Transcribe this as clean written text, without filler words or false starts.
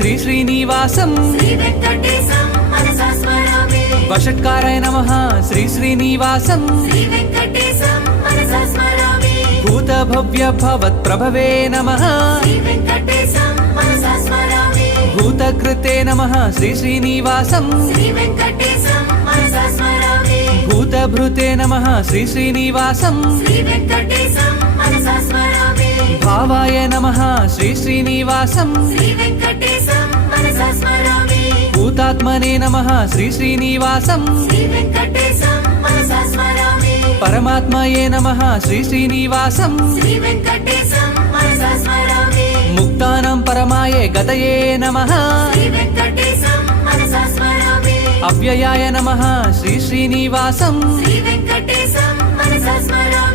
శ్రీ శ్రీనివాసం శ్రీవేంకటేశం మనసా స్మరామి వషట్కారాయ నమః శ్రీ శ్రీనివాసం శ్రీవేంకటేశం మనసా స్మరామి భూత భవ్య భవత్ ప్రభవే నమః శ్రీవేంకటేశం మనసా స్మరామి భూతకృతే నమః శ్రీ శ్రీనివాసం శ్రీవేంకటేశం మనసా స్మరామి భూతభృతే నమః శ్రీ శ్రీనివాసం శ్రీవేంకటేశం మనసా స్మరామి భావాయ నమః శ్రీ శ్రీనివాసం శ్రీవేంకటేశం మనసా స్మరామి భూతాత్మనే నమః శ్రీ శ్రీనివాసం శ్రీవేంకటేశం మనసా స్మరామి పరమాత్మయే నమః శ్రీ శ్రీనివాసం శ్రీవేంకటేశం మనసా స్మరామి ముక్తానాం పరమాయే గతయే నమః శ్రీవేంకటేశం మనసా స్మరామి అవ్యయాయ నమః శ్రీ శ్రీనివాసం శ్రీవేంకటేశం మనసా స్మరామి